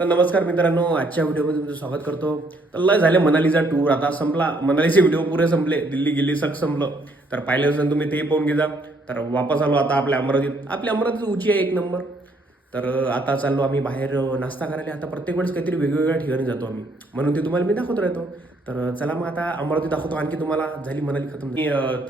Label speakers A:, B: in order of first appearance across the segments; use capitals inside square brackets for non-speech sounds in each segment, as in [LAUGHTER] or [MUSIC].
A: तर नमस्कार मित्रांनो आजच्या व्हिडिओमध्ये तुमचं स्वागत करतो. तर लय झाले मनालीचा टूर आता संपला. मनालीचे व्हिडिओ पुरे संपले दिल्ली गेली सग संपलं. तर पाहिले असेल तुम्ही ते पाहून घेजा. तर वापस आलो आता आपल्या अमरावतीत. आपल्या अमरावतीत उची आहे एक नंबर तर आता चाललो आम्ही बाहेर नाश्ता करायला. आता प्रत्येक वेळेस काहीतरी वेगवेगळ्या ठिकाणी जातो आम्ही. म्हणून ते तुम्हाला मी दाखवत राहतो. तर चला मग आता अमरावती दाखवतो आणखी तुम्हाला. झाली मनाली खतम.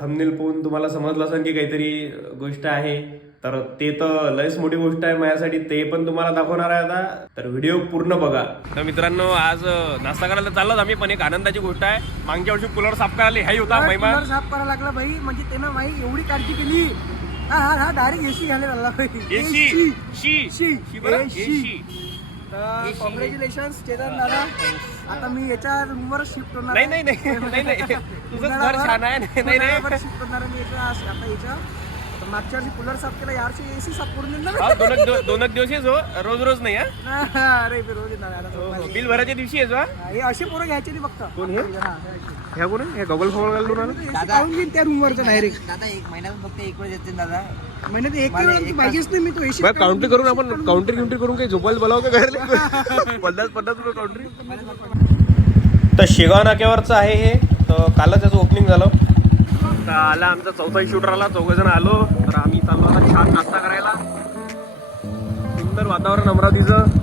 A: थंबनेल पाहून तुम्हाला समजलं असेल की काहीतरी गोष्ट आहे. तर ते तर लयच मोठी गोष्ट आहे. माझ्यासाठी ते पण तुम्हाला दाखवणार आहे आता. तर व्हिडिओ पूर्ण बघा. तर मित्रांनो आज नाश्ता करायला चाललोच आम्ही पण एक आनंदाची गोष्ट आहे. मागच्या वर्षी कूलर साफ करायला ह्याही होता महिमा.
B: कूलर साफ करायला लागला भाई. म्हणजे त्यानं भाई एवढी काळजी केली. हा हा हा डायरेक्ट एसी घालायला लागला भाई.
A: एशी शी
B: शी. तर कॉंग्रॅच्युलेशन चेतन दादा. आता मी याच्या रूमवर शिफ्ट होणार
A: नाही नाही नाही नाही [LAUGHS] नाही. तुझं घर छान आहे. नाही नाही नाही.
B: शिफ्ट होणार मी याच्या आता याच्या मागच्या वर्षी कूलर साफ केला यावर्षी एसी साफ करून
A: हा, दोन एक दिव- दोन एक दिवस रोज रोज नाही हा?
B: अरे बे, रोज येणार आता
A: हो, हो.
B: झोपायला.
A: बिल भरायच्या दिवशी येतो हा?
B: असे पोरं घ्यायचे नाही फक्त.
A: कोण हे?
B: हा.
A: ह्या कोण हे गॉगल फोगल घालून आलं?
B: AC काढून घेईन त्या रूमवरचं डायरेक्ट
C: दादा एक महिन्यात फक्त एक वेळ येते दादा.
B: महिन्यात एक
C: मला
B: वेळ
C: एक
B: पाहिजेच नाही मी तो एसी
A: बरं काउंटर करून आपण काउंटर काउंटर करून काही झोपायला बोलावं का घरले? [LAUGHS] पन्नास पन्नास रुपये काउंटरी तर शेगाव नाक्यावरचं आहे हे. तर कालच त्याचं ओपनिंग झालं. तर आला आमचा चौथा शूटर आला. चौघ जण आलो. तर आम्ही चाललो आता छान नाश्ता करायला. सुंदर वातावरण अमरावतीचं.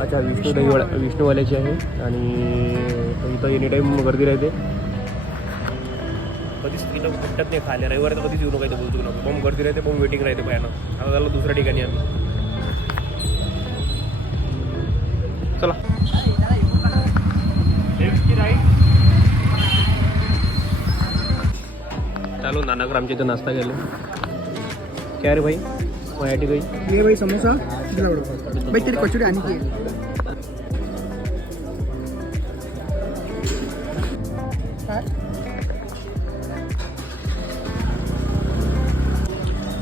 A: अच्छा विष्णू दहीवडा विष्णूवाल्याची आहे. आणि इथं एनी टाईम गर्दी राहते. कधीच तिथं भेटत नाही खायला रविवारी तर कधीच येऊ नका इथं बोलतो नको बॉम्ब गर्दी राहते बॉम्ब वेटिंग राहते भयानं आता झालं दुसऱ्या ठिकाणी आम्ही. चला. चालू नानाकर आमच्या इथं नाश्ता केला क्या रे भाई माझ्यासाठी काही
B: ये भाई समोसा कितना बड़ा भाई तेरी कचौड़ी आनी चाहिए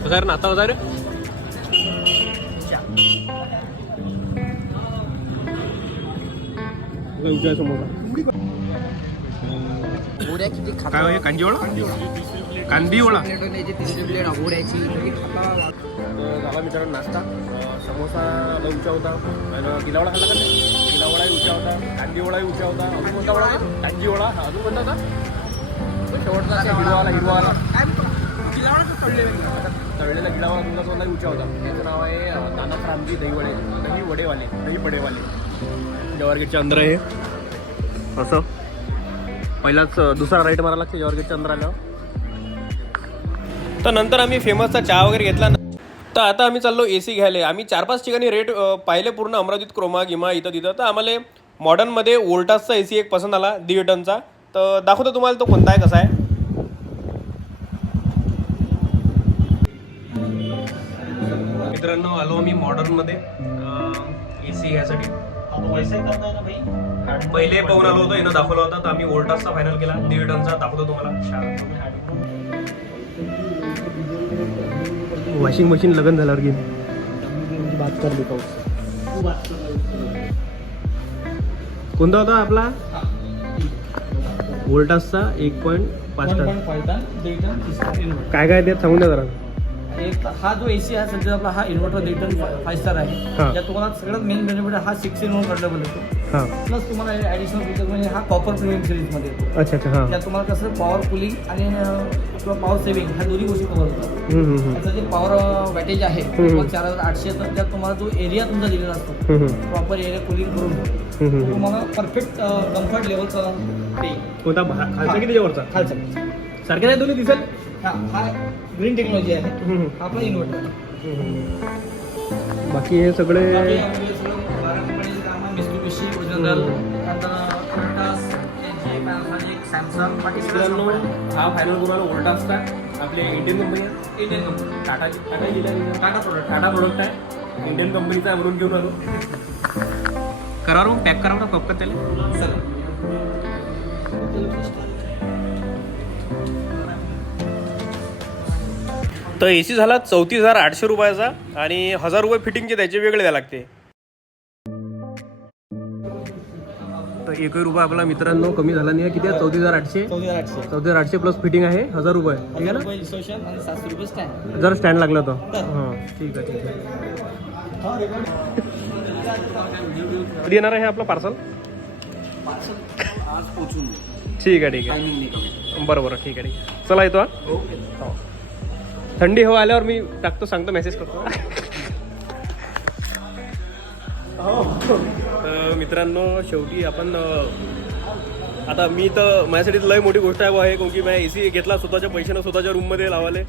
A: हजार ना आता हजार समोसा
C: गोड्या किती
A: काय होय कांदी वडा. झाला मित्रांनो नाश्ता. समोसा उंचा होता. आणि गिलावडा खाल्ला का नाही? गिलावडाही उंचा होता. कांदी उंचा होता. अजून कोणता वडा होता? कांदी वडा. हा, अजून कोणता होता? शेवटचा असा हिरवावाला तळलेला गिलावा तुमचा तो उंचा होता. त्याचं नाव आहे नाना फ्रामजी दहीवडे. दही वडेवाले दही पडेवाले जवारगेटच्या अंदर आहे असं. पहिलाच दुसरा राईट मारा लागते जवारगेटच्या अंदर आल्यावर. तर नंतर आम्ही फेमसचा चहा वगैरे घेतला तर आता आम्ही चाललो ए सी घ्यायला. आम्ही चार पाच ठिकाणी रेट पाहिले पूर्ण अमरावतीत क्रोमा गिमा इथं तिथं. तर आम्हाला मॉडर्नमध्ये वोल्टासचा ए सी एक पसंत आला दीड टनचा. तर दाखवतो तुम्हाला तो कोणता आहे कसा आहे. मित्रांनो आलो आम्ही मॉडर्नमध्ये ए सी घ्यायसाठी. पहिले पाहून आलो होतो यानं दाखवला होता. तर आम्ही वोल्टासचा फायनल केला दीड टनचा. दाखवतो तुम्हाला. वॉशिंग मशीन लगन झाल्यावर घेईन. बात कर देतो कोणता होता आपला? वोल्टासचा एक पॉईंट पाच टन. काय काय ते सांगून द्या जरा.
D: एक हा जो एसी आहे सध्या आपला हा इन्व्हर्टर रिटर्न फाय स्टार
A: हा.
D: आहे. त्यात तुम्हाला सगळ्यात मेन बेनिफिट हा सिक्स इन वन कंट्रोल येतो
A: हां.
D: प्लस तुम्हाला ॲडिशनल फीचर म्हणजे हा कॉपर प्रीमियम सिरीजमध्ये येतो.
A: अच्छा अच्छा हां.
D: त्यात तुम्हाला कसं पॉवर कुलिंग आणि अं, किंवा पॉवर सेव्हिंग ह्या दोन्ही गोष्टी कव्हर होतात.
A: हम्म, हम्म, हम्म.
D: त्याचं जे पॉवर वॅटेज आहे
A: हम्म.
D: चार हजार आठशे तर त्यात तुम्हाला जो एरिया तुमचा दिलेला असतो
A: हम्म, हम्म.
D: प्रॉपर एरिया कुलिंग करून
A: हम्म, हम्म.
D: तुम्हाला परफेक्ट कम्फर्ट लेवलचा ते
A: कोणता? भा- खालचा की त्याच्यावरचा?
D: खालचा.
A: सारखे नाही दोन्ही दिसेल
D: हा हा ग्रीन टेक्नॉलॉजी आहे.
A: हम्म.
D: हा इन्व्हर्टर
A: बाकी हे सगळे मित्रांनो
D: सगळं
A: हा फायनल आपले इंडियन कंपनी आहे.
D: Indian company
A: Tata Tata
D: product
A: Tata product आहे. इंडियन कंपनीचा आहे. म्हणून घेऊन आलो. करा मग पॅक करा ना फक्त त्याला? तर ए सी झाला चौतीस हजार आठशे रुपयाचा आणि हजार रुपये फिटिंगचे त्याचे वेगळे द्यावे लागते. तर एकही रुपये आपला मित्रांनो कमी झाला नाही किती चौतीस हजार आठशे?
D: चौदा
A: हजार आठशे. प्लस फिटिंग आहे. हजार रुपये. ठीक आहे ना?
D: सातशे रुपये स्टँड
A: जर स्टँड लागला तर. हां ठीक आहे ठीक आहे. कधी येणार आहे आपलं पार्सल
C: आज पोचून
A: ठीक आहे ठीक आहे. बरं बरं ठीक आहे ठीक आहे. चला येतो हा. हो. थंडी हवा आल्यावर मी टाकतो सांगतो मेसेज करतो. हो. मित्रांनो शेवटी आपण आता मी तर माझ्यासाठी लय मोठी गोष्ट आहे बुवा हे की मी ए सी घेतला स्वतःच्या पैशानं स्वतःच्या रूममध्ये लावाले.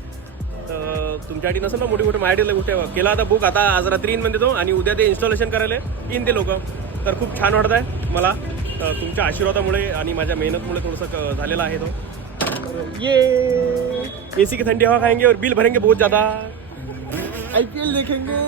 A: तर तुमच्यासाठी नसेल ना मोठी गोष्ट माझ्यासाठी लय गोष्ट आहे केला आता बुक आता आज रात्री इनमध्ये तो आणि उद्या ते इन्स्टॉलेशन करायला येईन ते लोक. तर खूप छान वाटत आहे मला तुमच्या आशीर्वादामुळे आणि माझ्या मेहनतमुळे थोडंसं क- झालेला आहे तो. ये। एसी की ठंडी हवा खाएँगे और बिल भरेंगे बहुत ज़्यादा। आईपीएल देखेंगे।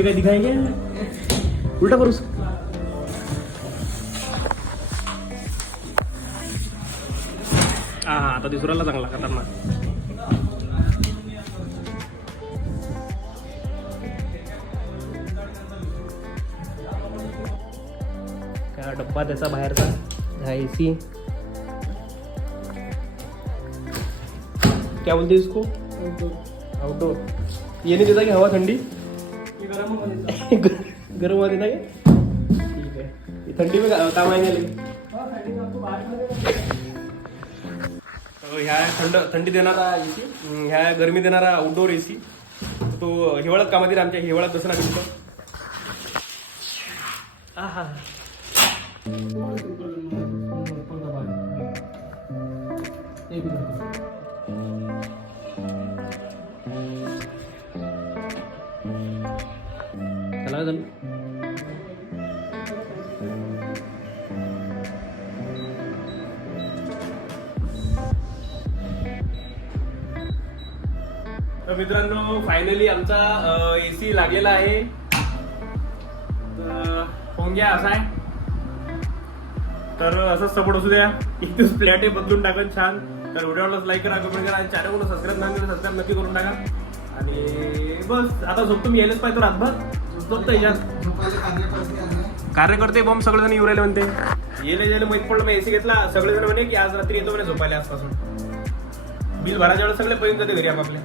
A: पीछे का दिखाएंगे उल्टा करो हा हा आता दुसऱ्याला चांगला खतरनाक. काय डब्बा त्याचा बाहेरचा? हा ए सी क्या बोलते इसको? आउटडोर ये नहीं देता कि हवा ठंडी गरम क्या ठीक है ठंडी में का- काम आएंगे लेकिन अं, ह्या थंड थंडी देणारा एसी ह्या गरमी देणारा आउटडोर एसी तो हिवाळ्यात कामात येईल आमच्या हिवाळ्यात बसून आम्ही तिथं आहा. चला तर मित्रांनो फायनली आमचा ए सी लागलेला आहे. तर घ्या असा आहे. तर असंच सपोर्ट असू द्या. इथेच फ्लॅट आहे बदलून टाकन छान. तर व्हिडिओला लाईक करा कमेंट करा आणि चॅनल सबस्क्राईब नाही सबस्क्राईब नक्की करून टाका. आणि बस आता झोपतो मी यायलाच पाहिजे रातभर. कार्यकर्ते बॉम्ब सगळेजण येऊ राहिले म्हणते. येले गेले माहीत पडलं मी एसी घेतला सगळेजण म्हणे की आज रात्री येतो म्हणे झोपायला आजपासून. बिल भराच्या वेळेस सगळे पैसे जाते घरी आपापले.